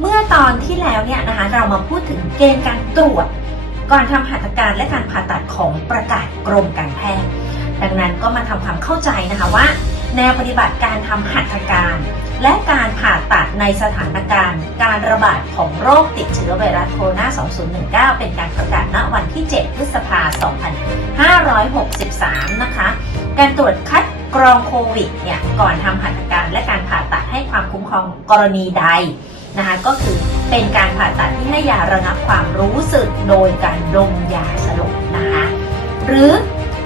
เมื่อตอนที่แล้วเนี่ยนะคะเรามาพูดถึงเกณฑ์การตรวจ ก่อนทำหัตถการและการผ่าตัดของประกาศกรมการแพทย์ ดังนั้นก็มาทำความเข้าใจนะคะว่า แนวปฏิบัติการทำหัตถการ และการผ่าตัดในสถานการณ์ การระบาดของโรคติดเชื้อไวรัสโคโรนา 2019 เป็นการประกาศณวันที่ 7 พฤษภาคม 2563 นะคะ การตรวจคัดกรองโควิดเนี่ยก่อนทำหัตถการและการผ่าตัดให้ความคุ้มครองกรณีใด นะคะก็คือเป็นการผ่าตัดที่ให้ยาระงับความรู้สึกโดยการดมยาสลบนะคะหรือ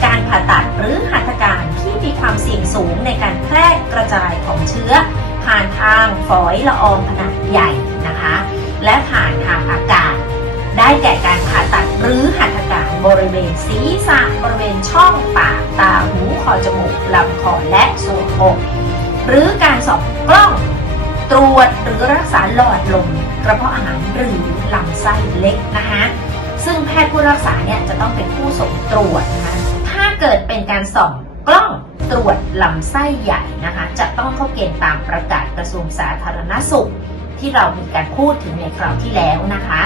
การผ่าตัดหรือหัตถการที่มีความเสี่ยงสูงในการแพร่กระจายของเชื้อ ผ่านทางฝอยละอองขนาดใหญ่นะคะ และผ่านทางอากาศ ได้แก่การผ่าตัดหรือหัตถการบริเวณศีรษะบริเวณช่องปากตาหูคอจมูกลำคอและส่วนอกหรือการส่องกล้องตรวจหรือรักษา หลอดลมกระเพาะอาหารหรือลำไส้เล็กนะคะ ซึ่งแพทย์ผู้รักษาเนี่ยจะต้องเป็นผู้ส่งตรวจนะคะ ถ้าเกิดเป็นการส่องกล้องตรวจลำไส้ใหญ่นะคะ จะต้องเข้าเกณฑ์ตามประกาศกระทรวงสาธารณสุข ที่เรามีการพูดถึงในคราวที่แล้วนะคะ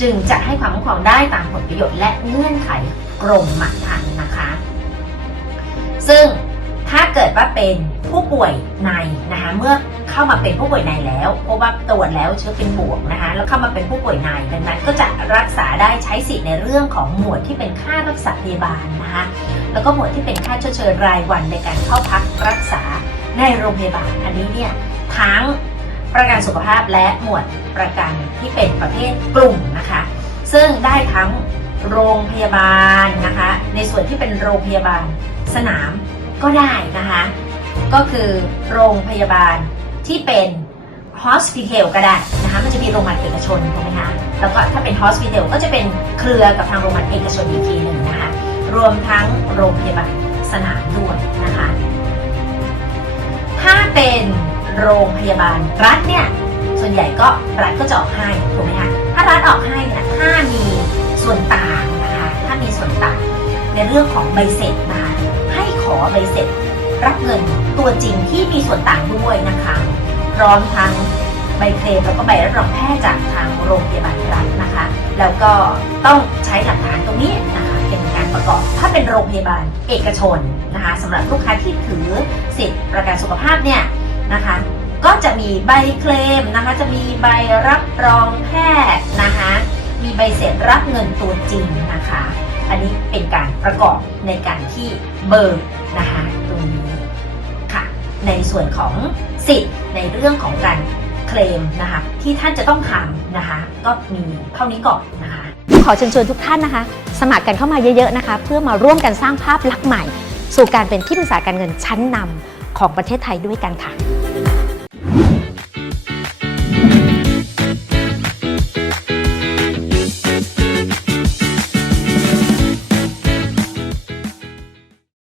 จึงจะให้ความคุ้มครองได้ตามผลประโยชน์และเงื่อนไขกรมหมทัณฑ์นะคะ ซึ่งถ้าเกิดว่าเป็นผู้ป่วยในนะคะเมื่อ เข้ามาเป็นผู้ป่วยในแล้วเพราะว่าตรวจแล้วเชื้อเป็นบวกนะคะแล้วเข้ามาเป็นผู้ป่วยในดังนั้น ก็จะรักษาได้ใช้สิทธิ์ในเรื่องของหมวดที่เป็นค่ารักษาพยาบาลนะคะแล้วก็หมวดที่เป็นค่าชดเชยรายวันในการเข้าพักรักษาในโรงพยาบาลอันนี้เนี่ยทั้งประกันสุขภาพและหมวดประกันที่เป็นประเภทกลุ่มนะคะ ซึ่งได้ทั้งโรงพยาบาลนะคะ ในส่วนที่เป็นโรงพยาบาลสนามก็ได้นะคะ ก็คือโรงพยาบาล ที่เป็น hospital ก็ได้นะคะ มันจะมีโรงพยาบาลเอกชนถูกไหมคะ แล้วก็ถ้าเป็น hospital ก็จะเป็นเครือกับทางโรงพยาบาลเอกชนอีกทีหนึ่งนะคะ รวมทั้งโรงพยาบาลสนามด้วยนะคะ ถ้าเป็นโรงพยาบาลรัฐเนี่ย ส่วนใหญ่ก็รัฐก็จะออกให้ถูกไหมคะ ถ้ารัฐออกให้เนี่ยถ้ามีส่วนต่างนะคะ ถ้ามีส่วนต่างในเรื่องของใบเสร็จนะคะ ให้ขอใบเสร็จ รับเงินตัวจริงที่มีส่วนต่างด้วยนะคะ พร้อมทั้งใบเคลมแล้วก็ใบรับรองแพทย์จากทางโรงพยาบาลรัฐนะคะ แล้วก็ต้องใช้หลักฐานตรงนี้นะคะเป็นการประกอบ ถ้าเป็นโรงพยาบาลเอกชนนะคะสำหรับลูกค้าที่ถือสิทธิประกันสุขภาพเนี่ยนะคะก็จะมีใบเคลมนะคะ จะมีใบรับรองแพทย์นะคะ มีใบเสร็จรับเงินตัวจริงนะคะ อันนี้เป็นการประกอบในการที่เบิกนะคะตรงนี้ ในส่วนของสิทธิ์ในเรื่องของการเคลมนะคะ ที่ท่านจะต้องทำนะคะ ก็มีเท่านี้ก่อนนะคะ ขอเชิญชวนทุกท่านนะคะ สมัครกันเข้ามาเยอะๆนะคะ เพื่อมาร่วมกันสร้างภาพลักษณ์ใหม่ สู่การเป็นที่ปรึกษาการเงินชั้นนำของประเทศไทยด้วยกันค่ะ